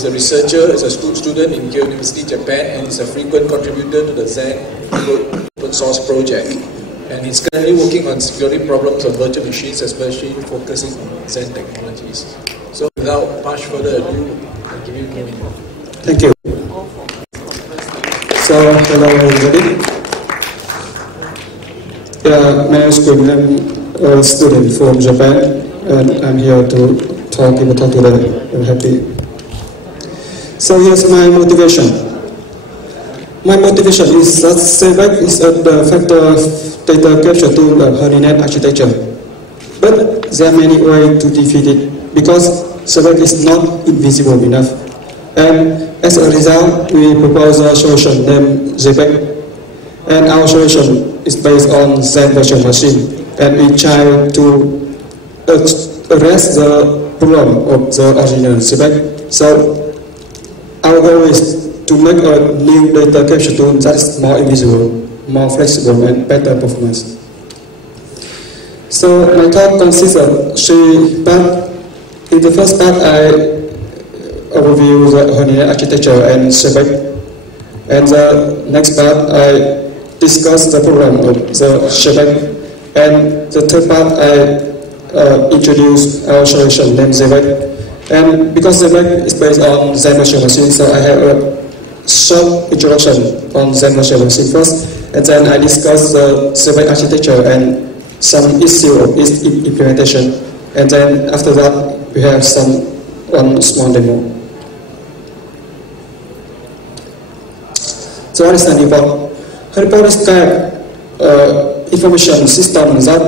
He's a researcher, is a school student in Kyoto University, Japan, and is a frequent contributor to the Zen open source project. And he's currently working on securing problems of virtual machines, especially focusing on Zen technologies. So without much further ado, I'll give you Nguyen. Thank you. So, hello everybody. My name is Nguyen. I'm a student from Japan, and I'm here to talk today. I'm happy. So here's my motivation. My motivation is that CVEC is a de facto data capture tool of HoneyNet architecture. But there are many ways to defeat it because CVEC is not invisible enough. And as a result, we propose a solution named ZVEC. And our solution is based on Zen virtual machine. And we try to address the problem of the original ZVEC. So our goal is to make a new data capture tool that is more invisible, more flexible, and better performance. So my talk consists of 3 parts. In the first part, I overview the HoneyNet architecture and ZVEC. And the next part, I discuss the problem of the ZVEC. And the third part, I introduce our solution named ZVEC. And because ZVEC is based on Zen virtual machine, so I have a short introduction on Zen virtual machine first, and then I discuss the ZVEC architecture and some issue of its implementation. And then after that, we have one small demo. So what is honeypot? Honeypot is kind of information system that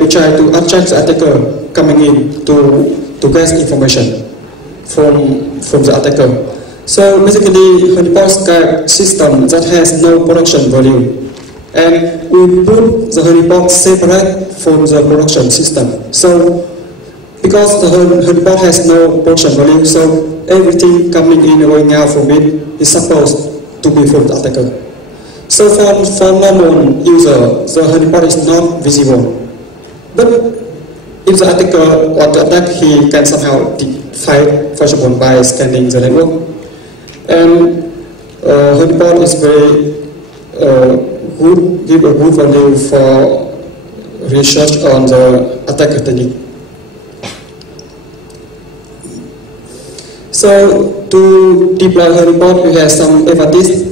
we try to attract the attacker coming in to get information from the attacker. So basically, honeypot is kind of system that has no production value. And we put the honeypot separate from the production system. So because the honeypot has no production value, so everything coming in and going out from it is supposed to be from the attacker. So for normal user, the honeypot is not visible. But if the attacker wants to attack, he can somehow fight, for example, by scanning the network. And honeypot is very good, give a good value for research on the attacker technique. So to deploy honeypot, we have some advantages.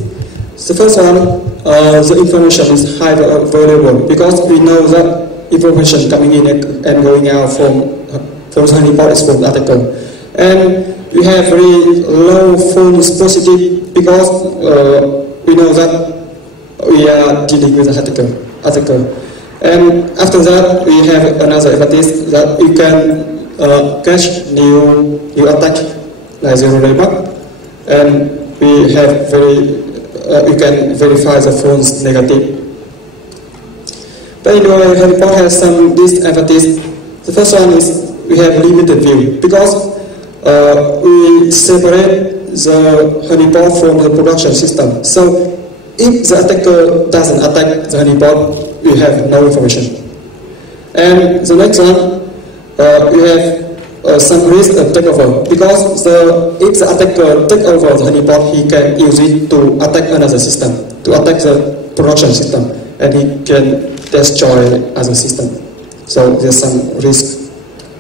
The first one, the information is highly valuable because we know that information coming in and going out from the honeypot is from the attacker. And we have very low false positive because we know that we are dealing with the attacker. And after that, we have another advantage that we can catch new attack like zero-day bug, and we have we can verify the false negative. But anyway, honeypot has some disadvantages. The first one is we have limited view because we separate the honeypot from the production system. So if the attacker doesn't attack the honeypot, we have no information. And the next one, we have some risk of takeover because if the attacker takes over the honeypot, he can use it to attack another system, to attack the production system, and he can destroy other system. So there's some risk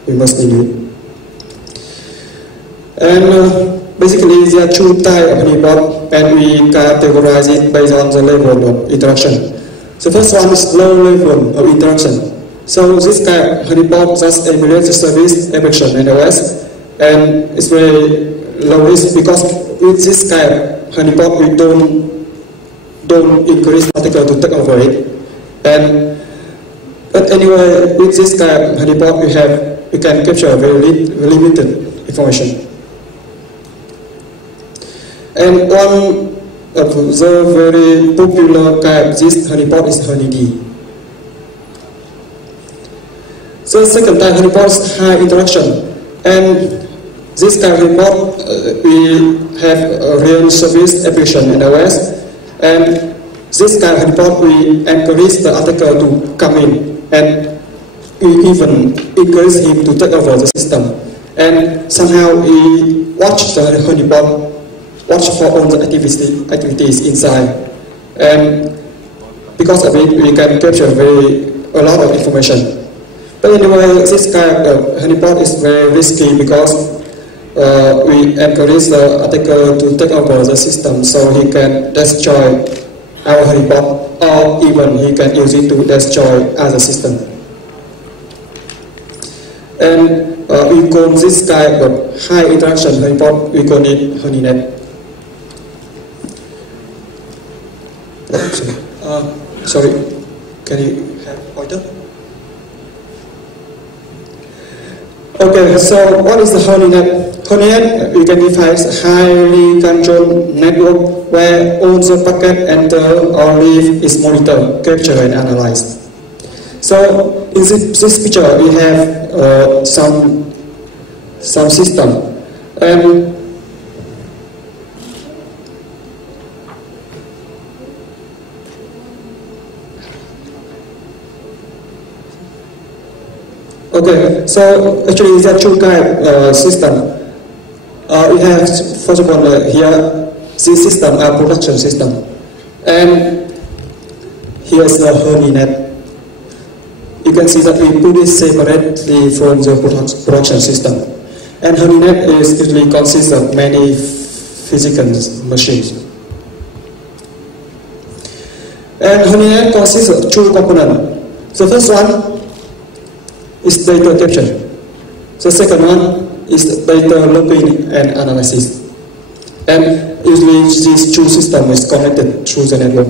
we must deal. And basically there are 2 types of honeypot, and we categorize it based on the level of interaction. The first one is low level of interaction. So this kind of honeypot just emulates the service application in OS, and it's very low risk because with this kind of honeypot we don't encourage the attacker to take over it. But anyway, with this kind of honeypot we can capture very limited information. And one of the very popular kind of this honeypot is HoneyD. So the second type honeypot is high interaction, and this kind of honeypot we have a real service application in OS, and this kind of honeypot we encourage the attacker to come in, and we even encourage him to take over the system. and somehow we watch the honeypot, watch for all the activities inside, and because of it we can capture a lot of information. But anyway, this kind of honeypot is very risky because we encourage the attacker to take over the system, so he can destroy our honeypot, or even he can use it to destroy other systems. And we call this kind of high interaction honeypot, we call it honeynet. Sorry, can you have pointer? Okay, so what is the honeynet? Honeynet we can define as a highly controlled network where all the packet enter or leave is monitored, captured and analyzed. So in this picture we have some system, and okay, so actually there are two kind of system. We have, first of all, here, this system are production system, and here's the honeynet. You can see that we put it separately from the production system. And honeynet is usually consists of many physical machines. And honeynet consists of two components. The first one is data capture. The second one is data looping and analysis. And usually these two systems is connected through the network.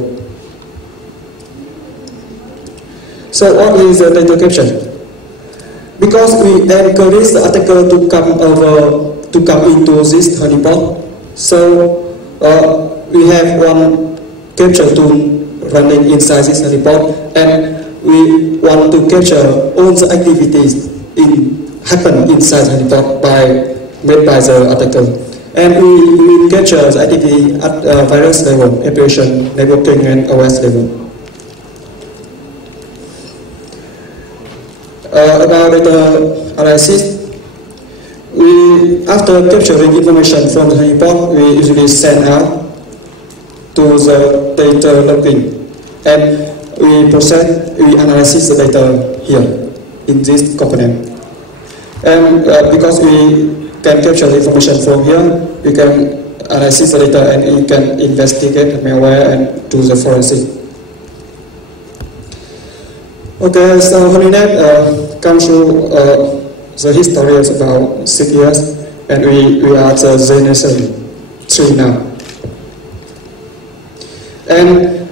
So what is the data capture? Because we encourage the attacker to come into this honeypot, so we have one capture tool running inside this honeypot, and we want to capture all the activities happen inside the honeypot made by the attacker. And we capture the activity at virus level, application, networking, and OS level. About data analysis, after capturing information from the honeypot, we usually send out to the data looping, and we analyze the data here in this component. And because we can capture the information from here, we can analyze the data and we can investigate the malware and do the forensic. Okay, so honeynet comes through the history is about 6 years, and we are at the generation 3 now. And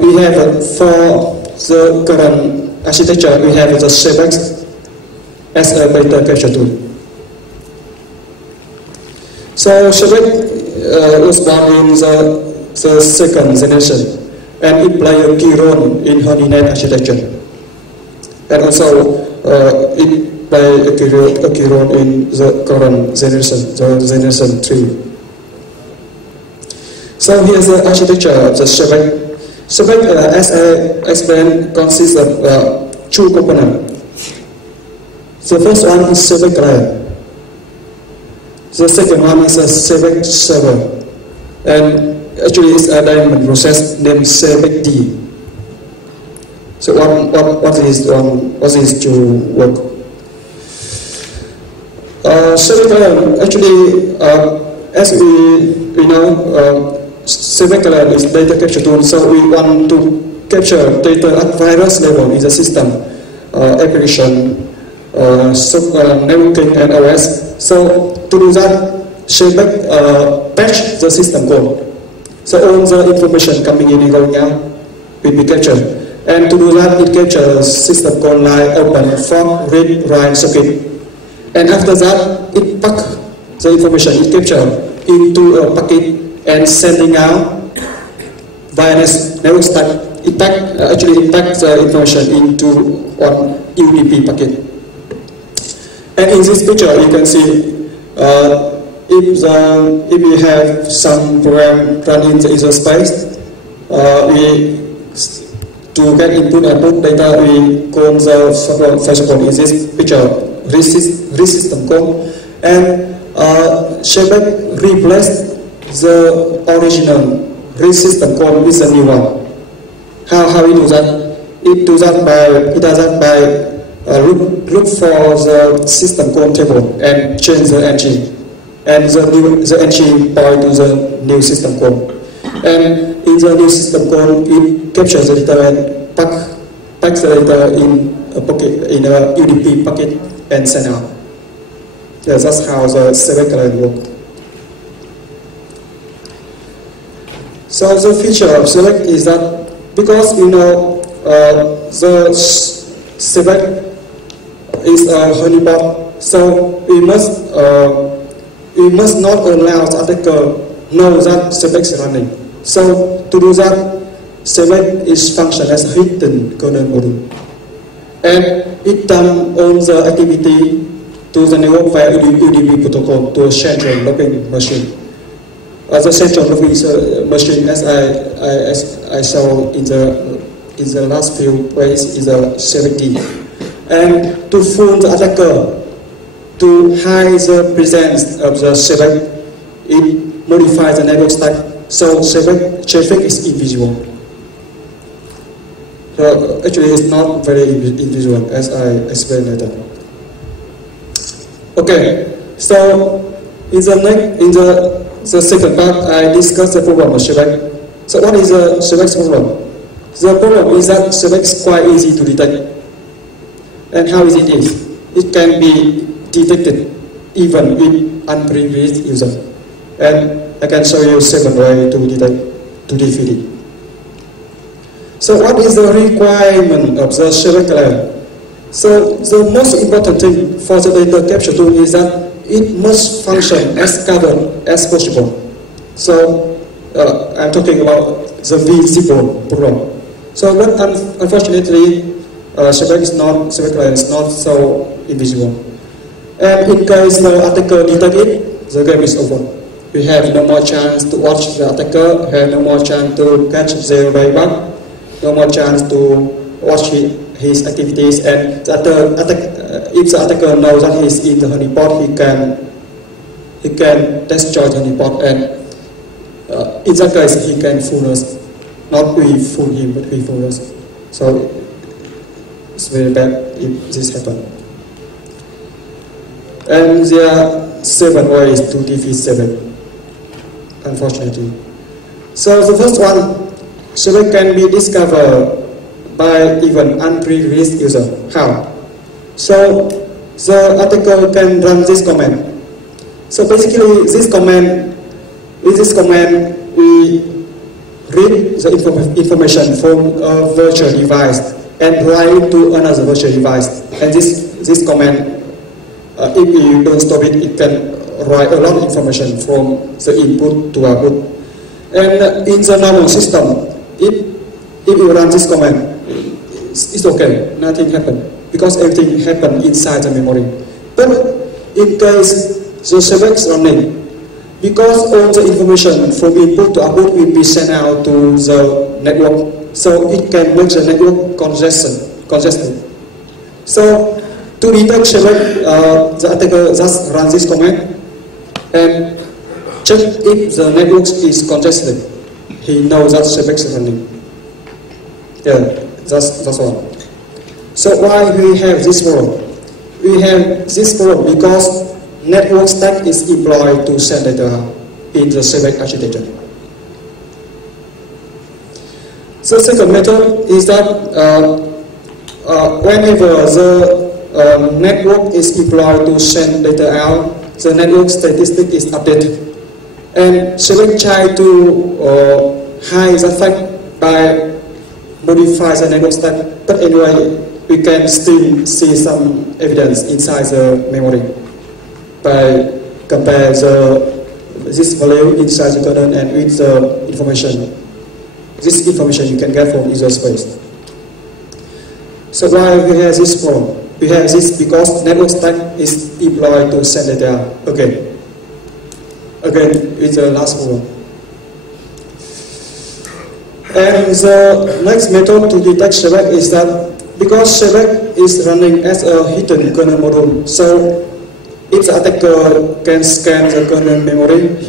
we have for the current architecture, we have the ShapeX as a data capture tool. So ShapeX was born in the second generation, and it plays a key role in honeynet architecture. And also, it plays a key role in the current generation, the generation 3. So here's the architecture of the ShapeX. ShapeX, as I explained, consists of two components. The first one is ShapeX layer. The second one is a ShapeX server. And actually it's a diamond process named ShapeX-D. So what is to work? ShapeX layer, actually, as we know, ShapeX layer is data capture tool, so we want to capture data at virus level in the system, application, networking and OS. So to do that, ShapeX patch the system code. So all the information coming in and going out will be captured. And to do that, it captures system code like open, fork, read, write, socket. And after that, it pack the information it captured into a packet and sending out via network stack. It packs the information into one UDP packet. And in this picture, you can see if we have some program run in the user space, to get input and output data, we call the first of all in this picture resist read system code, and Shebek replaced the original read system code with a new one. How we do that? It does that by look for the system code table and change the entry, and the entry point to the new system code. And in the new system code, it captures the data and packs the data in a bucket, in a UDP bucket, and send out. Yeah, that's how the Shebek client works. So the feature of Shebek is that because we know the Shebek is a honeypot, so we must not allow the attacker know that Shebek is running. So to do that, Shebek is function as a hidden kernel module, and it dumps all the activity to the network via UDP protocol to a central logging machine. The central logging machine, as I saw in the last few ways, is a Shebek key. And to fool the attacker to hide the presence of the Shebek, it modifies the network stack, so traffic is invisible. So actually, it's not very invisible, as I explained later. Okay, so in the second part, I discussed the problem of Shebek. So what is the Shebek's problem? The problem is that Shebek is quite easy to detect. And how is it? It can be detected even with unpreviewed user. And I can show you 7 ways to defeat it. So what is the requirement of the Shebek layer? So the most important thing for the data capture tool is that it must function as scattered as possible. So I'm talking about the V0 program. So but unfortunately, Shebek layer is not so invisible. And in case the attacker detects it, the game is over. We have no more chance to watch the attacker, have no more chance to catch the bug, no more chance to watch his activities, and if the attacker knows that he's in the honeypot, he can destroy the honeypot, and in that case he can fool us. Not we fool him, but we fool us. So it's very bad if this happens. And there are 7 ways to defeat Shebek, unfortunately. So the first one, Shebek can be discovered by even unpreviewed user. How? So the attacker can run this command. So basically, with this command, we read the information from a virtual device and write it to another virtual device. And this command, if you don't stop it, it can write a lot of information from the input to output. And in the normal system, if you run this command, it's okay, nothing happens, because everything happens inside the memory. But in case the Shebek is running, because all the information from input to output will be sent out to the network, so it can make the network congested. So to detect Shebek, the attacker just runs this command and check if the network is congested. He knows that Shebek is running. Yeah, that's all. So why we have this problem? We have this problem because network stack is employed to send data in the Shebek architecture. So second method is that whenever the network is employed to send data out, the network statistic is updated. And Shebek try to hide the fact by modify the network stack, but anyway, we can still see some evidence inside the memory by compare this value inside the kernel and with the information. This information you can get from user space. So why we have this problem? We have this because network stack is employed to send data. Okay. Again, it's the last problem. And the next method to detect Shebek is that because Shebek is running as a hidden kernel module, so if the attacker can scan the kernel memory, he